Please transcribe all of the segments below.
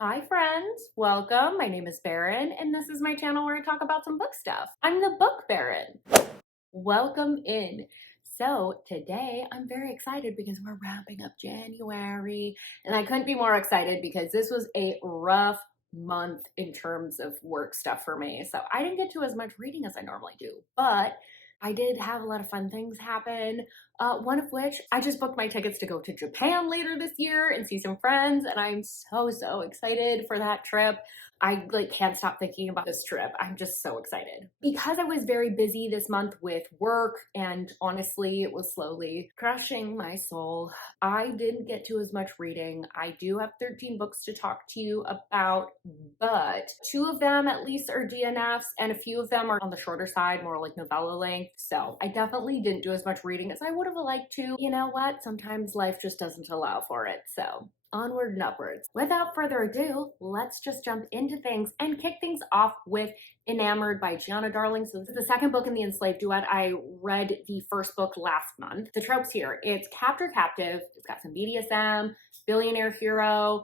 Hi friends, welcome. My name is Baron and this is my channel where I talk about some book stuff. I'm the Book Baron. Welcome in. So today I'm very excited because we're wrapping up January and I couldn't be more excited because this was a rough month in terms of work stuff for me. So I didn't get to as much reading as I normally do, but I did have a lot of fun things happen. One of which, I just booked my tickets to go to Japan later this year and see some friends, and I'm so excited for that trip. I can't stop thinking about this trip. I'm just so excited. Because I was very busy this month with work, and honestly, it was slowly crushing my soul, I didn't get to as much reading. I do have 13 books to talk to you about, but 2 of them at least are DNFs, and a few of them are on the shorter side, more like novella length. So I definitely didn't do as much reading as I would have liked to. You know what? Sometimes life just doesn't allow for it. So onward and upwards. Without further ado, let's just jump into things and kick things off with Enamored by Gianna Darling. So this is the second book in the Enslaved Duet. I read the first book last month. The tropes here, it's captor captive, it's got some BDSM, billionaire hero,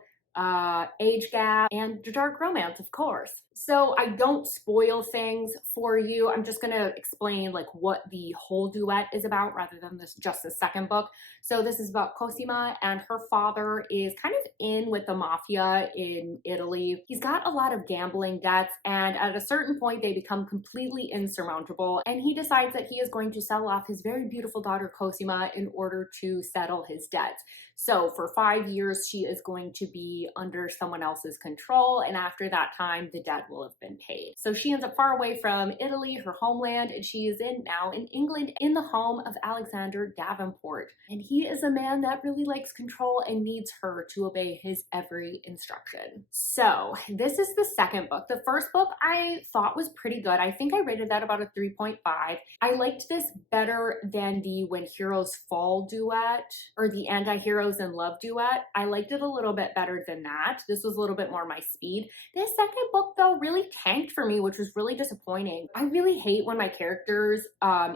age gap, and dark romance, of course. So I don't spoil things for you. I'm just gonna explain like what the whole duet is about rather than just the second book. So this is about Cosima, and her father is kind of in with the mafia in Italy. He's got a lot of gambling debts, and at a certain point they become completely insurmountable, and he decides that he is going to sell off his very beautiful daughter Cosima in order to settle his debts. So for 5 years, she is going to be under someone else's control, and after that time, the debt will have been paid. So she ends up far away from Italy, her homeland, and she is now in England in the home of Alexander Davenport. And he is a man that really likes control and needs her to obey his every instruction. So this is the second book. The first book I thought was pretty good. I think I rated that about a 3.5. I liked this better than the When Heroes Fall duet or the Anti-Heroes in Love duet. I liked it a little bit better than that. This was a little bit more my speed. This second book though really tanked for me, which was really disappointing. I really hate when my characters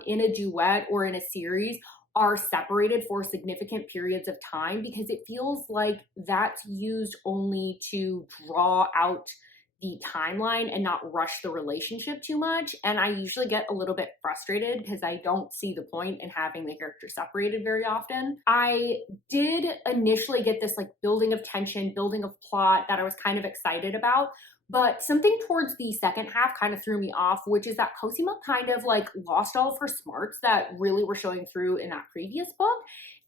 in a duet or in a series are separated for significant periods of time, because it feels like that's used only to draw out the timeline and not rush the relationship too much. And I usually get a little bit frustrated because I don't see the point in having the characters separated very often. I did initially get this like building of tension, building of plot that I was kind of excited about. But something towards the second half kind of threw me off, which is that Cosima kind of like lost all of her smarts that really were showing through in that previous book.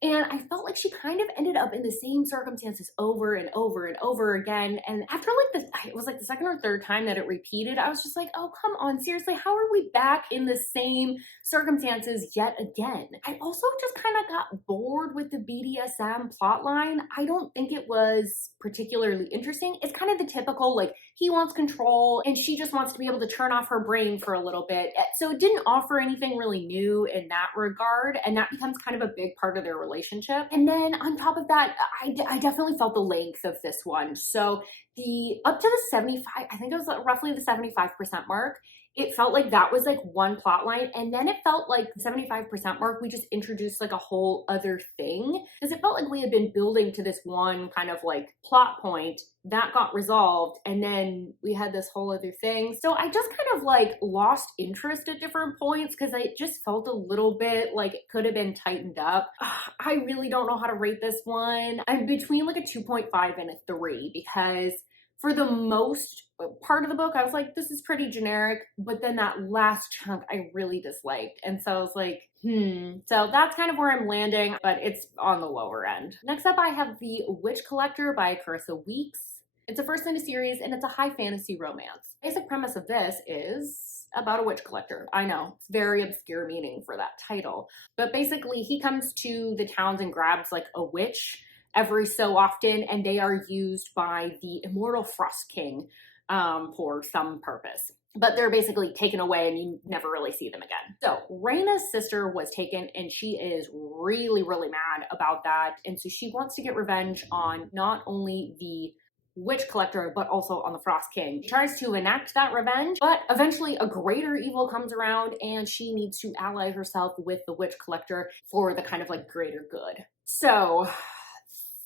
And I felt like she kind of ended up in the same circumstances over and over and over again. And after like it was like the second or third time that it repeated, I was just like, oh, come on, seriously, how are we back in the same circumstances yet again? I also just kind of got bored with the BDSM plotline. I don't think it was particularly interesting. It's kind of the typical, like, he wants control and she just wants to be able to turn off her brain for a little bit. So it didn't offer anything really new in that regard. And that becomes kind of a big part of their relationship. And then on top of that, I definitely felt the length of this one. So the up to the 75, I think it was roughly the 75% mark, it felt like that was like one plot line. And then it felt like the 75% mark, we just introduced like a whole other thing, because it felt like we had been building to this one kind of like plot point that got resolved, and then we had this whole other thing. So I just kind of like lost interest at different points because I just felt a little bit like it could have been tightened up. I really don't know how to rate this one. I'm between like a 2.5 and a 3, because for the most part of the book, I was like, this is pretty generic. But then that last chunk I really disliked. And so I was like, So that's kind of where I'm landing, but it's on the lower end. Next up, I have The Witch Collector by Carissa Weeks. It's a first in a series, and it's a high fantasy romance. Basic premise of this is about a witch collector. I know, it's very obscure meaning for that title. But basically, he comes to the towns and grabs like a witch every so often, and they are used by the immortal Frost King for some purpose. But they're basically taken away and you never really see them again. So Raina's sister was taken, and she is really mad about that. And so she wants to get revenge on not only the witch collector, but also on the Frost King. She tries to enact that revenge, but eventually a greater evil comes around and she needs to ally herself with the witch collector for the kind of like greater good. So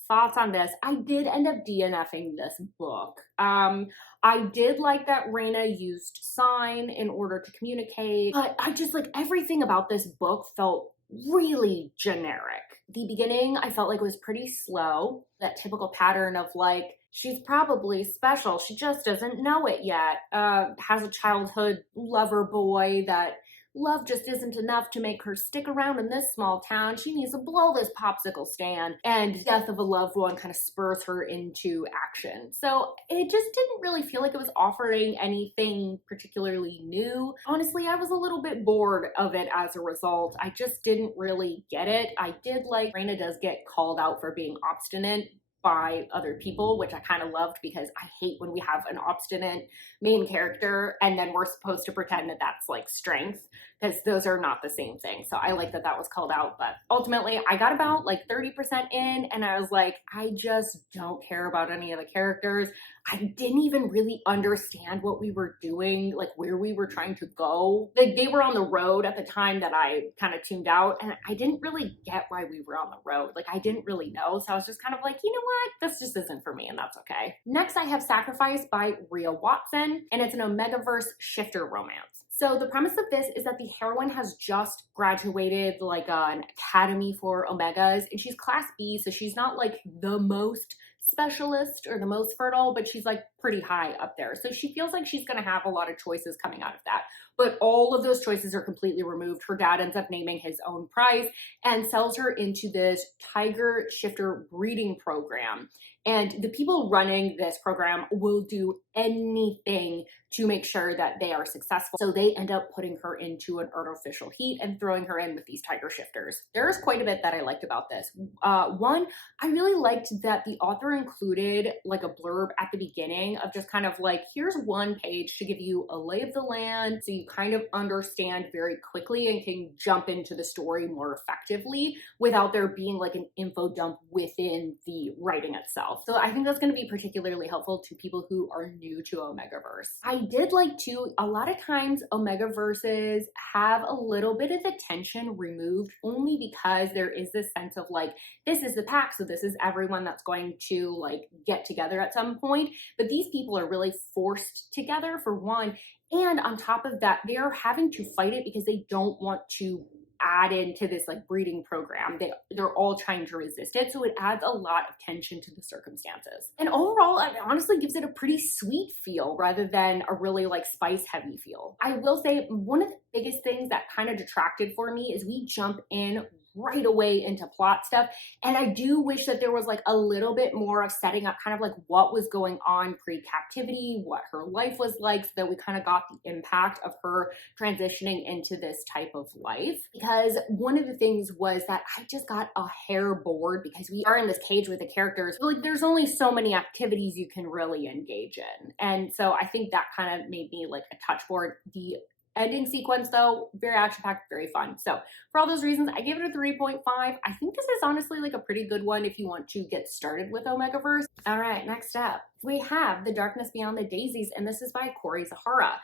thoughts on this. I did end up DNFing this book. I did like that Raina used sign in order to communicate, but I just like everything about this book felt really generic. The beginning I felt like was pretty slow, that typical pattern of like, she's probably special, she just doesn't know it yet, has a childhood lover boy that love just isn't enough to make her stick around in this small town. She needs to blow this popsicle stand. And death of a loved one kind of spurs her into action. So it just didn't really feel like it was offering anything particularly new. Honestly, I was a little bit bored of it as a result. I just didn't really get it. I did like Raina does get called out for being obstinate by other people, which I kind of loved because I hate when we have an obstinate main character and then we're supposed to pretend that that's like strength, because those are not the same thing. So I like that that was called out. But ultimately I got about like 30% in and I was like, I just don't care about any of the characters. I didn't even really understand what we were doing, like where we were trying to go. Like they were on the road at the time that I kind of tuned out, and I didn't really get why we were on the road. Like I didn't really know. So I was just kind of like, you know what? This just isn't for me, and that's okay. Next, I have Sacrifice by Rhea Watson, and it's an Omegaverse shifter romance. So the premise of this is that the heroine has just graduated like an academy for Omegas, and she's class B, so she's not like the most specialist or the most fertile, but she's like pretty high up there. So she feels like she's going to have a lot of choices coming out of that. But all of those choices are completely removed. Her dad ends up naming his own prize and sells her into this tiger shifter breeding program. And the people running this program will do anything to make sure that they are successful. So they end up putting her into an artificial heat and throwing her in with these tiger shifters. There's quite a bit that I liked about this. One, I really liked that the author included like a blurb at the beginning of just kind of like, here's one page to give you a lay of the land so you kind of understand very quickly and can jump into the story more effectively without there being like an info dump within the writing itself. So I think that's going to be particularly helpful to people who are new to Omegaverse. I did like too, a lot of times Omegaverses have a little bit of the tension removed only because there is this sense of like, this is the pack, so this is everyone that's going to like get together at some point. But these people are really forced together for one. And on top of that, they're having to fight it because they don't want to add into this like breeding program. They're all trying to resist it. So it adds a lot of tension to the circumstances. And overall, it honestly gives it a pretty sweet feel rather than a really like spice heavy feel. I will say one of the biggest things that kind of detracted for me is we jump in right away into plot stuff. And I do wish that there was like a little bit more of setting up kind of like what was going on pre-captivity, what her life was like, so that we kind of got the impact of her transitioning into this type of life. Because one of the things was that I just got a hair bored because we are in this cage with the characters. Like there's only so many activities you can really engage in. And so I think that kind of made me like a touch bored. The ending sequence though, very action-packed, very fun. So for all those reasons, I gave it a 3.5. I think this is honestly like a pretty good one if you want to get started with Omegaverse. All right, next up, we have The Darkness Beyond the Daisies, and this is by Corey Zahara.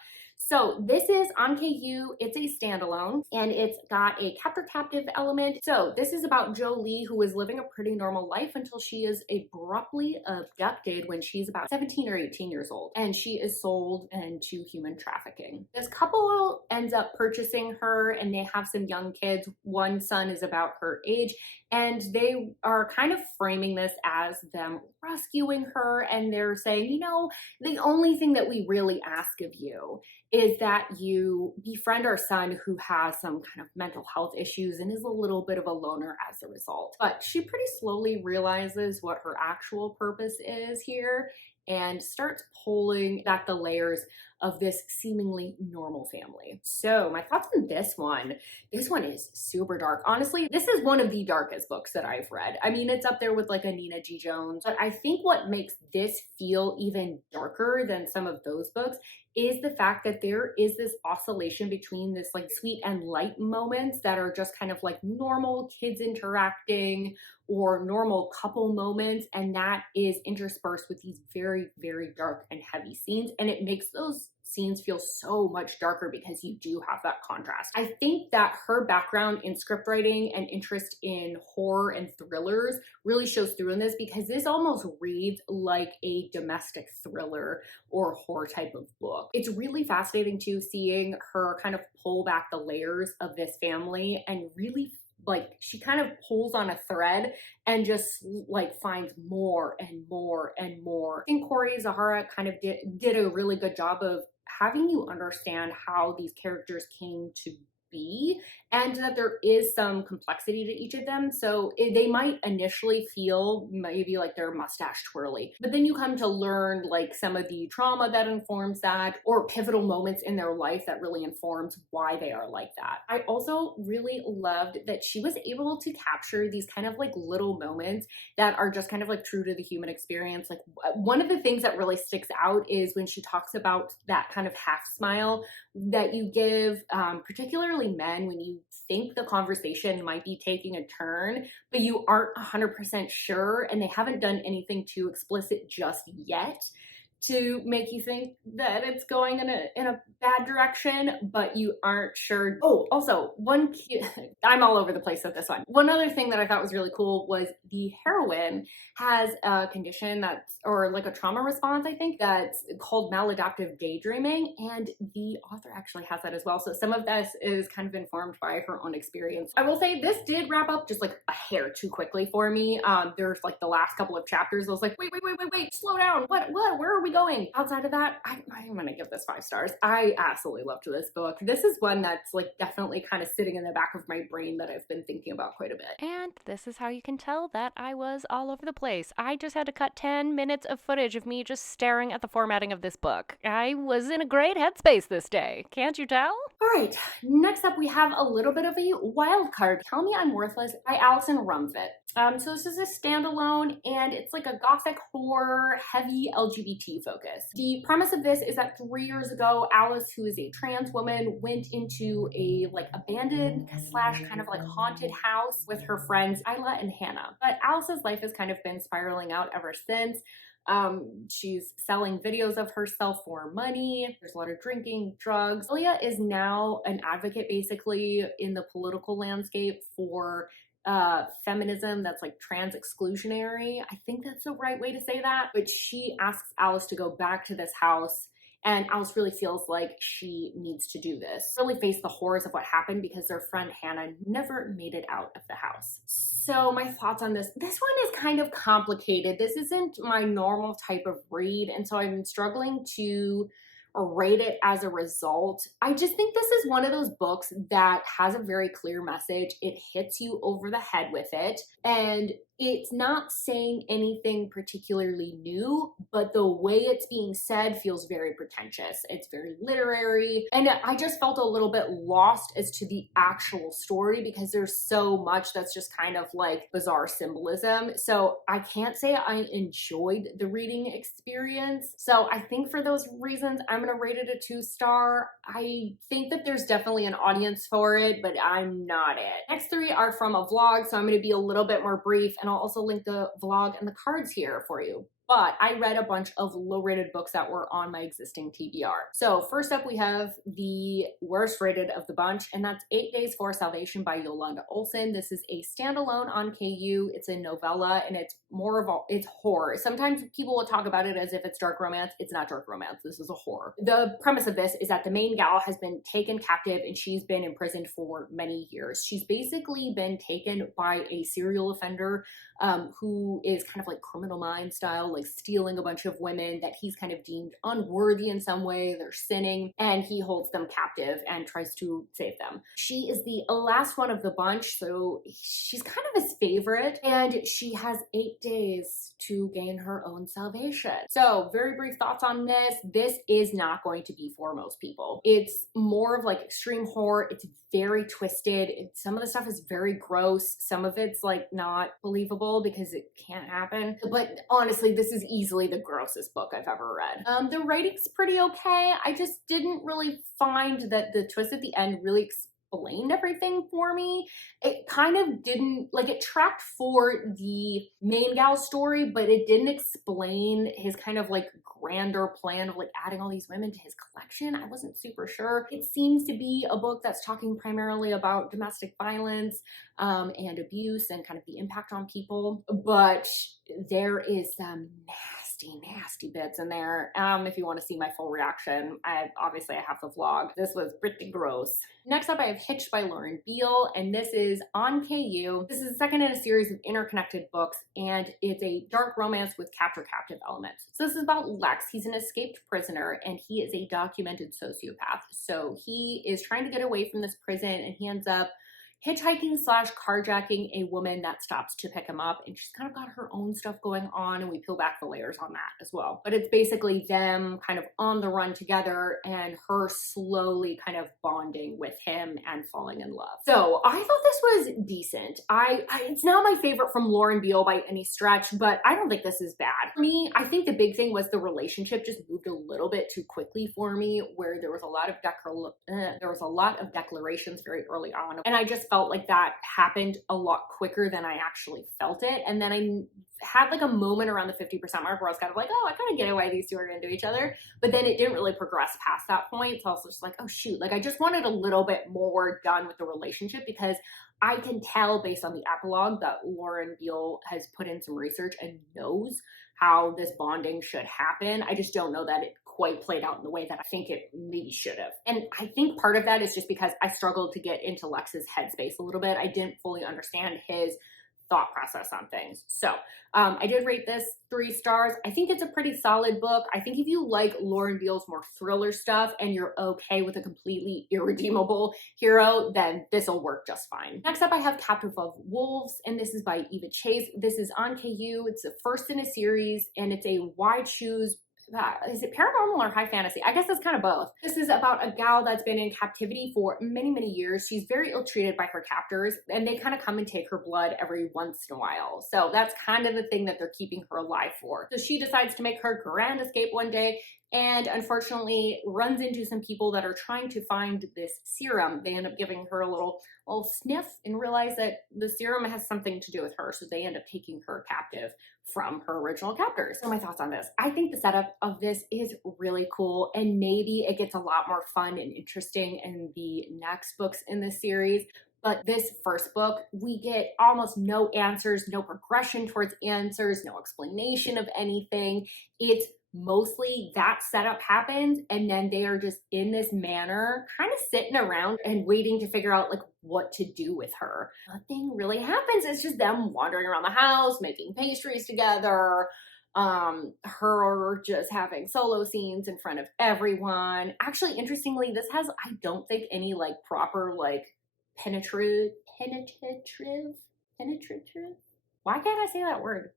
So this is on KU, it's a standalone, and it's got a captor-captive element. So this is about Jolie, who is living a pretty normal life until she is abruptly abducted when she's about 17 or 18 years old, and she is sold into human trafficking. This couple ends up purchasing her, and they have some young kids. One son is about her age, and they are kind of framing this as them rescuing her, and they're saying, you know, the only thing that we really ask of you is that you befriend our son who has some kind of mental health issues and is a little bit of a loner as a result. But she pretty slowly realizes what her actual purpose is here and starts pulling back the layers of this seemingly normal family. So my thoughts on this one is super dark. Honestly, this is one of the darkest books that I've read. I mean, it's up there with like a Nina G. Jones, but I think what makes this feel even darker than some of those books is the fact that there is this oscillation between this like sweet and light moments that are just kind of like normal kids interacting or normal couple moments, and that is interspersed with these very, very dark and heavy scenes, and it makes those scenes feel so much darker because you do have that contrast. I think that her background in script writing and interest in horror and thrillers really shows through in this, because this almost reads like a domestic thriller or horror type of book. It's really fascinating too, seeing her kind of pull back the layers of this family and really like she kind of pulls on a thread and just like finds more and more and more. I think Corey Zahara kind of did a really good job of having you understand how these characters came to be, and that there is some complexity to each of them. So they might initially feel maybe like they're mustache twirly, but then you come to learn like some of the trauma that informs that, or pivotal moments in their life that really informs why they are like that. I also really loved that she was able to capture these kind of like little moments that are just kind of like true to the human experience. Like one of the things that really sticks out is when she talks about that kind of half smile that you give, particularly men, when you think the conversation might be taking a turn, but you aren't 100% sure and they haven't done anything too explicit just yet to make you think that it's going in a bad direction, but you aren't sure. Oh, also, I'm all over the place with this one. One other thing that I thought was really cool was the heroine has a condition that's, or like a trauma response, I think, that's called maladaptive daydreaming, and the author actually has that as well. So some of this is kind of informed by her own experience. I will say this did wrap up just like a hair too quickly for me. There's like the last couple of chapters, I was like, wait, slow down. What, where are we going? Outside of that, I'm gonna give this 5 stars. I absolutely loved this book. This is one that's like definitely kind of sitting in the back of my brain that I've been thinking about quite a bit. And this is how you can tell that I was all over the place. I just had to cut 10 minutes of footage of me just staring at the formatting of this book. I was in a great headspace this day. Can't you tell? All right, next up we have a little bit of a wild card. Tell Me I'm Worthless by Alison Rumfitt. So this is a standalone, and it's like a gothic horror, heavy LGBT focus. The premise of this is that 3 years ago, Alice, who is a trans woman, went into a like abandoned / kind of like haunted house with her friends Isla and Hannah. But Alice's life has kind of been spiraling out ever since. She's selling videos of herself for money. There's a lot of drinking, drugs. Julia is now an advocate basically in the political landscape for feminism that's like trans exclusionary. I think that's the right way to say that. But she asks Alice to go back to this house, and Alice really feels like she needs to do this. Really face the horrors of what happened because their friend Hannah never made it out of the house. So my thoughts on this. This one is kind of complicated. This isn't my normal type of read, and so I'm struggling to rate it as a result. I just think this is one of those books that has a very clear message. It hits you over the head with it, and it's not saying anything particularly new, but the way it's being said feels very pretentious. It's very literary, and I just felt a little bit lost as to the actual story because there's so much that's just kind of like bizarre symbolism. So I can't say I enjoyed the reading experience. So I think for those reasons, I'm gonna rate it a 2-star. I think that there's definitely an audience for it, but I'm not it. Next 3 are from a vlog, so I'm gonna be a little bit more brief, and I'll also link the vlog and the cards here for you. But I read a bunch of low-rated books that were on my existing TBR. So first up, we have the worst rated of the bunch, and that's 8 Days for Salvation by Yolanda Olson. This is a standalone on KU. It's a novella, and it's more of it's horror. Sometimes people will talk about it as if it's dark romance. It's not dark romance. This is a horror. The premise of this is that the main gal has been taken captive, and she's been imprisoned for many years. She's basically been taken by a serial offender who is kind of like Criminal Minds style, like stealing a bunch of women that he's kind of deemed unworthy in some way. They're sinning, and he holds them captive and tries to save them. She is the last one of the bunch, so she's kind of his favorite, and she has 8 days to gain her own salvation. So very brief thoughts on this. This is not going to be for most people. It's more of like extreme horror. It's very twisted. Some of the stuff is very gross. Some of it's like not believable because it can't happen. But honestly, this is easily the grossest book I've ever read. The writing's pretty okay. I just didn't really find that the twist at the end really explained everything for me. It kind of didn't, like, it tracked for the main gal's story, but it didn't explain his kind of like grander plan of like adding all these women to his collection. I wasn't super sure. It seems to be a book that's talking primarily about domestic violence and abuse and kind of the impact on people, but there is some nasty bits in there. If you want to see my full reaction, I have the vlog. This was pretty gross. Next up, I have Hitch by Lauren Beale, and this is on KU. This is the second in a series of interconnected books, and it's a dark romance with captor-captive elements. So this is about Lex. He's an escaped prisoner, and he is a documented sociopath. So he is trying to get away from this prison, and he ends up hitchhiking slash carjacking a woman that stops to pick him up, and she's kind of got her own stuff going on, and we peel back the layers on that as well. But it's basically them kind of on the run together and her slowly kind of bonding with him and falling in love. So I thought this was decent. It's not my favorite from Lauren Beale by any stretch, but I don't think this is bad. For me, I think the big thing was the relationship just moved a little bit too quickly for me, where there was a lot of declarations very early on, and I just felt like that happened a lot quicker than I actually felt it. And then I had like a moment around the 50% mark where I was kind of like, oh, I kind of get why these two are into each other. But then it didn't really progress past that point. So I was just like, oh shoot, like I just wanted a little bit more done with the relationship, because I can tell based on the epilogue that Lauren Beale has put in some research and knows how this bonding should happen. I just don't know that it quite played out in the way that I think it maybe should have. And I think part of that is just because I struggled to get into Lex's headspace a little bit. I didn't fully understand his thought process on things. So I did rate this 3 stars. I think it's a pretty solid book. I think if you like Lauren Beale's more thriller stuff and you're okay with a completely irredeemable hero, then this will work just fine. Next up, I have Captive of Wolves, and this is by Eva Chase. This is on KU. It's the first in a series, and it's a why choose. Is it paranormal or high fantasy? I guess it's kind of both. This is about a gal that's been in captivity for many years. She's very ill-treated by her captors, and they kind of come and take her blood every once in a while. So that's kind of the thing that they're keeping her alive for. So she decides to make her grand escape one day, and unfortunately runs into some people that are trying to find this serum. They end up giving her a little sniff and realize that the serum has something to do with her. So they end up taking her captive from her original captors. So my thoughts on this. I think the setup of this is really cool, and maybe it gets a lot more fun and interesting in the next books in this series. But this first book, we get almost no answers, no progression towards answers, no explanation of anything. It's mostly that setup happens, and then they are just in this manner, kind of sitting around and waiting to figure out like what to do with her. Nothing really happens. It's just them wandering around the house, making pastries together, her just having solo scenes in front of everyone. Actually, interestingly, this has, I don't think, any like proper like penetrative. Why can't I say that word?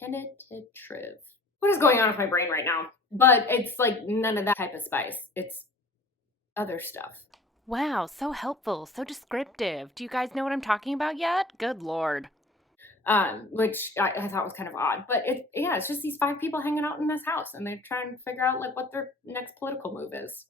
Penetrative. What is going on with my brain right now? But it's like none of that type of spice. It's other stuff. Wow, so helpful, so descriptive. Do you guys know what I'm talking about yet? Good Lord. Which I thought was kind of odd. But it's just these 5 people hanging out in this house, and they're trying to figure out like what their next political move is.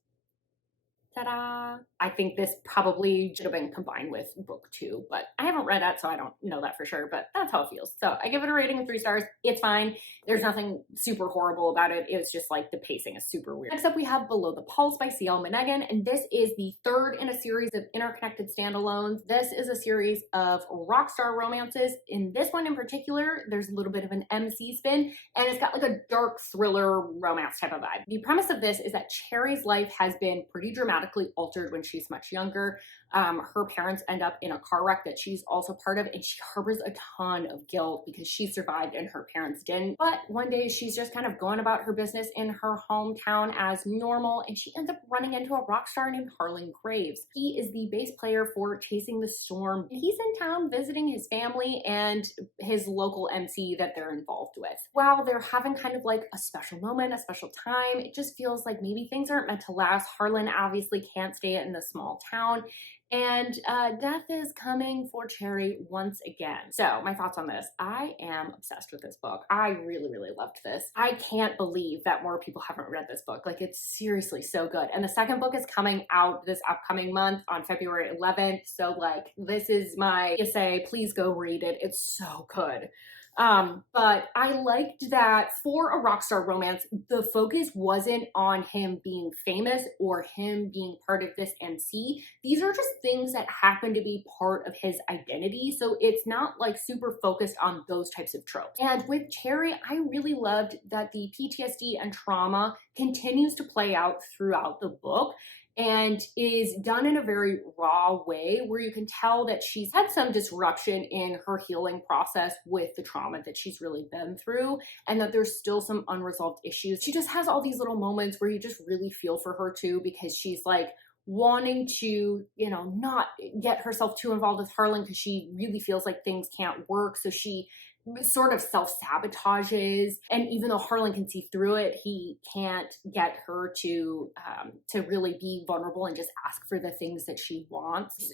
Ta-da! I think this probably should have been combined with book 2, but I haven't read that, so I don't know that for sure, but that's how it feels. So I give it a rating of 3 stars. It's fine. There's nothing super horrible about it. It's just like the pacing is super weird. Next up, we have Below the Pulse by C.L. Menegan, and this is the 3rd in a series of interconnected standalones. This is a series of rock star romances. In this one in particular, there's a little bit of an MC spin, and it's got like a dark thriller romance type of vibe. The premise of this is that Cherry's life has been pretty dramatically altered when she's much younger. Her parents end up in a car wreck that she's also part of, and she harbors a ton of guilt because she survived and her parents didn't. But one day she's just kind of going about her business in her hometown as normal, and she ends up running into a rock star named Harlan Graves. He is the bass player for Chasing the Storm. He's in town visiting his family and his local MC that they're involved with. While they're having kind of like a special moment, a special time, it just feels like maybe things aren't meant to last. Harlan obviously physically can't stay in the small town, and death is coming for Cherry once again. So my thoughts on this. I am obsessed with this book. I really, really loved this. I can't believe that more people haven't read this book. Like, it's seriously so good. And the second book is coming out this upcoming month on February 11th. So like, this is my say, please go read it. It's so good. But I liked that for a rock star romance, the focus wasn't on him being famous or him being part of this MC. These are just things that happen to be part of his identity. So it's not like super focused on those types of tropes. And with Cherry, I really loved that the PTSD and trauma continues to play out throughout the book, and is done in a very raw way where you can tell that she's had some disruption in her healing process with the trauma that she's really been through, and that there's still some unresolved issues. She just has all these little moments where you just really feel for her too, because she's like wanting to, you know, not get herself too involved with Harlan because she really feels like things can't work. So she sort of self-sabotages, and even though Harlan can see through it, he can't get her to really be vulnerable and just ask for the things that she wants,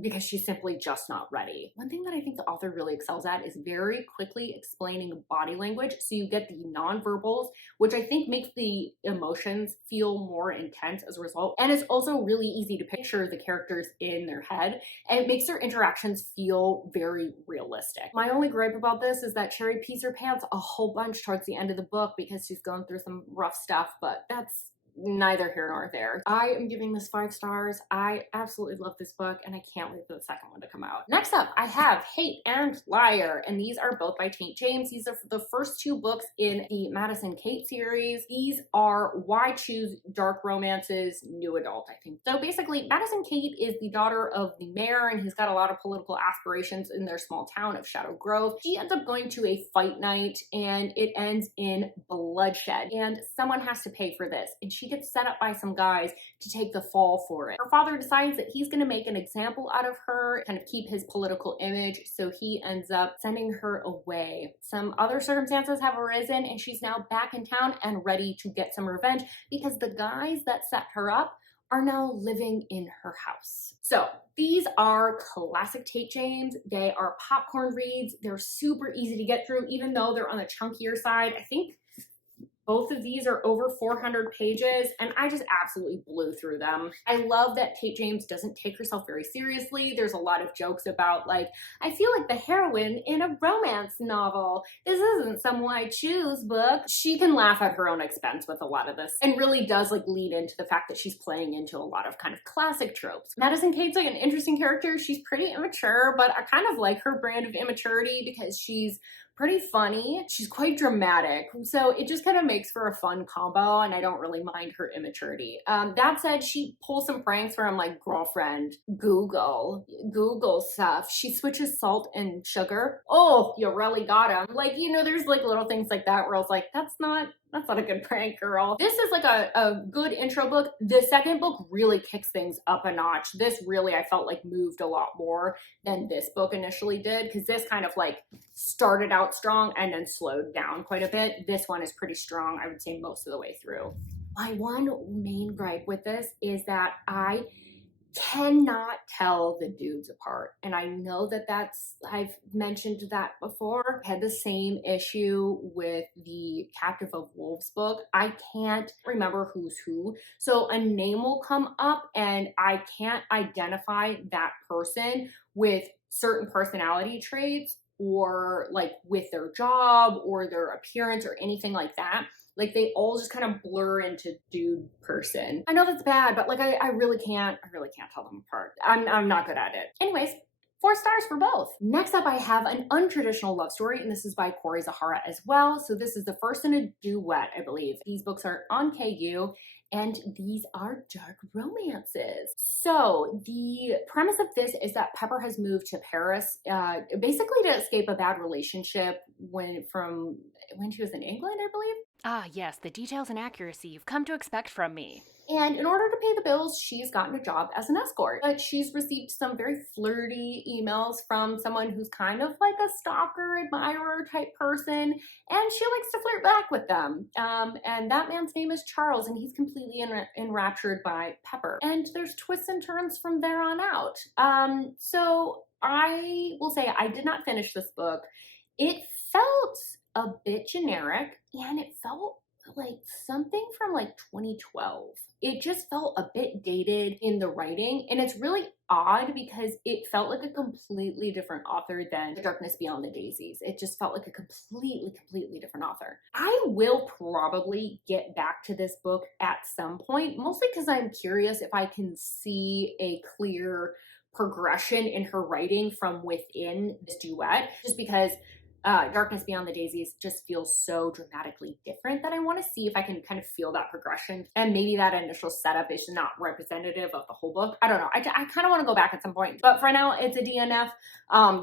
because she's simply just not ready. One thing that I think the author really excels at is very quickly explaining body language, so you get the nonverbals, which I think makes the emotions feel more intense as a result, and it's also really easy to picture the characters in their head, and it makes their interactions feel very realistic. My only gripe about this is that Cherry pees her pants a whole bunch towards the end of the book because she's going through some rough stuff, but that's neither here nor there. I am giving this 5 stars. I absolutely love this book, and I can't wait for the second one to come out. Next up, I have Hate and Liar, and these are both by Tate James. These are the first 2 books in the Madison Kate series. These are Why Choose Dark Romances New Adult, I think. So basically, Madison Kate is the daughter of the mayor, and he's got a lot of political aspirations in their small town of Shadow Grove. She ends up going to a fight night, and it ends in bloodshed, and someone has to pay for this, and she gets set up by some guys to take the fall for it. Her father decides that he's going to make an example out of her, kind of keep his political image, so he ends up sending her away. Some other circumstances have arisen, and she's now back in town and ready to get some revenge because the guys that set her up are now living in her house. So these are classic Tate James. They are popcorn reads. They're super easy to get through, even though they're on the chunkier side. I think both of these are over 400 pages, and I just absolutely blew through them. I love that Tate James doesn't take herself very seriously. There's a lot of jokes about, like, I feel like the heroine in a romance novel. This isn't some I choose book. She can laugh at her own expense with a lot of this, and really does like lead into the fact that she's playing into a lot of kind of classic tropes. Madison Kate's like an interesting character. She's pretty immature, but I kind of like her brand of immaturity because she's pretty funny. She's quite dramatic. So it just kind of makes for a fun combo, and I don't really mind her immaturity. That said, she pulls some pranks where I'm like, girlfriend, Google stuff. She switches salt and sugar. Oh, you really got him. Like, you know, there's like little things like that where I was like, that's not a good prank, girl. This is like a good intro book. The second book really kicks things up a notch. This really, I felt like, moved a lot more than this book initially did, because this kind of like started out strong and then slowed down quite a bit. This one is pretty strong, I would say, most of the way through. My one main gripe with this is that I cannot tell the dudes apart. And I know that I've mentioned that before. I had the same issue with the Captive of Wolves book. I can't remember who's who. So a name will come up and I can't identify that person with certain personality traits, or like with their job or their appearance or anything like that. Like, they all just kind of blur into dude person. I know that's bad, but like I really can't tell them apart. I'm not good at it. Anyways, 4 stars for both. Next up, I have an untraditional love story, and this is by Corey Zahara as well. So this is the first in a duet, I believe. These books are on KU, and these are dark romances. So the premise of this is that Pepper has moved to Paris, basically to escape a bad relationship from when she was in England, I believe. Ah, yes, the details and accuracy you've come to expect from me. And in order to pay the bills, she's gotten a job as an escort. But she's received some very flirty emails from someone who's kind of like a stalker, admirer type person, and she likes to flirt back with them. And that man's name is Charles, and he's completely enraptured by Pepper. And there's twists and turns from there on out. So I will say I did not finish this book. It felt a bit generic, and it felt like something from like 2012. It just felt a bit dated in the writing, and it's really odd because it felt like a completely different author than The Darkness Beyond the Daisies. It just felt like a completely different author. I will probably get back to this book at some point, mostly because I'm curious if I can see a clear progression in her writing from within this duet, just because Darkness Beyond the Daisies just feels so dramatically different that I want to see if I can kind of feel that progression. And maybe that initial setup is not representative of the whole book. I don't know. I kind of want to go back at some point. But for now, it's a DNF.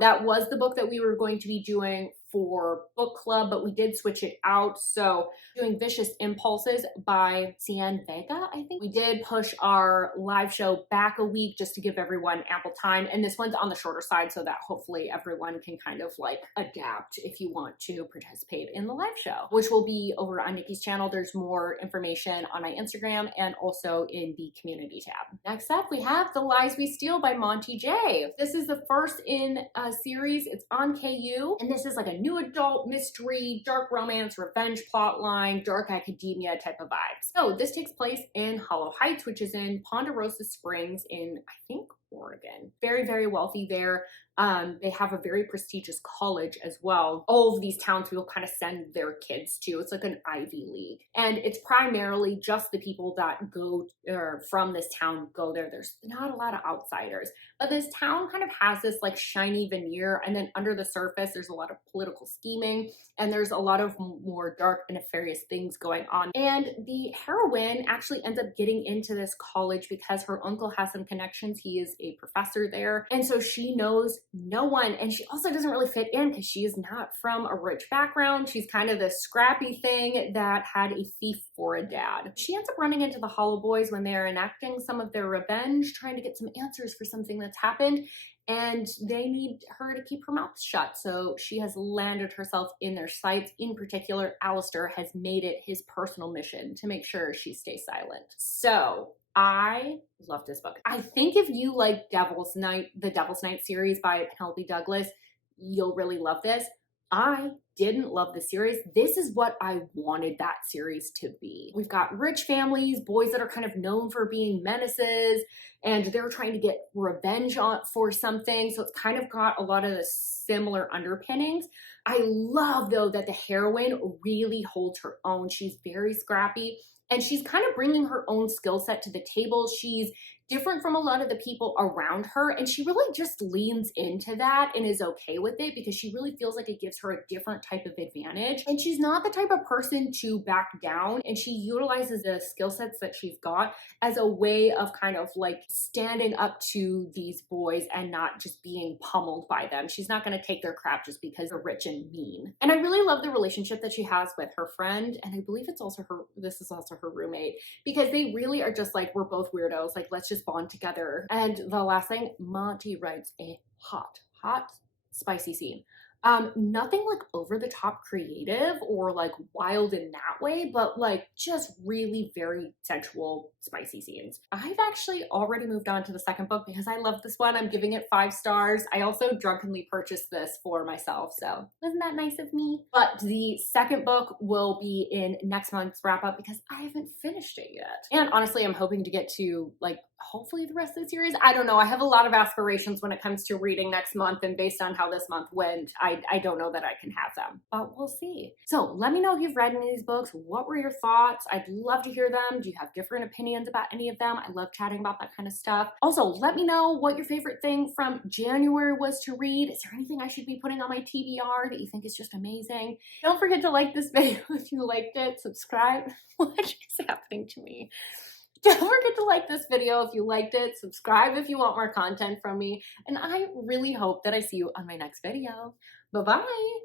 That was the book that we were going to be doing for book club, but we did switch it out. So doing Vicious Impulses by Cien Vega, I think. We did push our live show back a week just to give everyone ample time. And this one's on the shorter side so that hopefully everyone can kind of like adapt if you want to participate in the live show, which will be over on Nikki's channel. There's more information on my Instagram and also in the community tab. Next up, we have The Lies We Steal by Monty J. This is the first in a series. It's on KU, and this is like a new adult mystery, dark romance, revenge plotline, dark academia type of vibes. So this takes place in Hollow Heights, which is in Ponderosa Springs in, I think, Oregon. Very wealthy there. They have a very prestigious college as well. All of these towns people kind of send their kids to. It's like an Ivy League. And it's primarily just the people that go from this town go there. There's not a lot of outsiders. But this town kind of has this like shiny veneer, and then under the surface there's a lot of political scheming, and there's a lot of more dark and nefarious things going on. And the heroine actually ends up getting into this college because her uncle has some connections. He is a professor there, and so she knows no one, and she also doesn't really fit in because she is not from a rich background. She's kind of this scrappy thing that had a thief for a dad. She ends up running into the Hollow Boys when they're enacting some of their revenge, trying to get some answers for something that's happened, and they need her to keep her mouth shut. So she has landed herself in their sights. In particular, Alistair has made it his personal mission to make sure she stays silent. So I love this book. I think if you like Devil's Night, the Devil's Night series by Penelope Douglas, you'll really love this. I didn't love the series. This is what I wanted that series to be. We've got rich families, boys that are kind of known for being menaces, and they're trying to get revenge for something. So it's kind of got a lot of the similar underpinnings. I love, though, that the heroine really holds her own. She's very scrappy, and she's kind of bringing her own skill set to the table. She's different from a lot of the people around her, and she really just leans into that and is okay with it because she really feels like it gives her a different type of advantage. And she's not the type of person to back down, and she utilizes the skill sets that she's got as a way of kind of like standing up to these boys and not just being pummeled by them. She's not going to take their crap just because they're rich and mean. And I really love the relationship that she has with her friend, and I believe it's also this is also her roommate, because they really are just like, we're both weirdos, like let's just bond together. And the last thing, Monty writes a hot, spicy scene. Nothing like over the top creative or like wild in that way, but like just really very sensual, spicy scenes. I've actually already moved on to the second book because I love this one. I'm giving it 5 stars. I also drunkenly purchased this for myself, so wasn't that nice of me? But the second book will be in next month's wrap up because I haven't finished it yet. And honestly, I'm hoping to get to like hopefully the rest of the series. I don't know. I have a lot of aspirations when it comes to reading next month, and based on how this month went, I don't know that I can have them, but we'll see. So let me know if you've read any of these books. What were your thoughts? I'd love to hear them. Do you have different opinions about any of them? I love chatting about that kind of stuff. Also, let me know what your favorite thing from January was to read. Is there anything I should be putting on my TBR that you think is just amazing? Don't forget to like this video if you liked it. Subscribe. What is happening to me? Don't forget to like this video if you liked it, subscribe if you want more content from me, and I really hope that I see you on my next video. Bye-bye!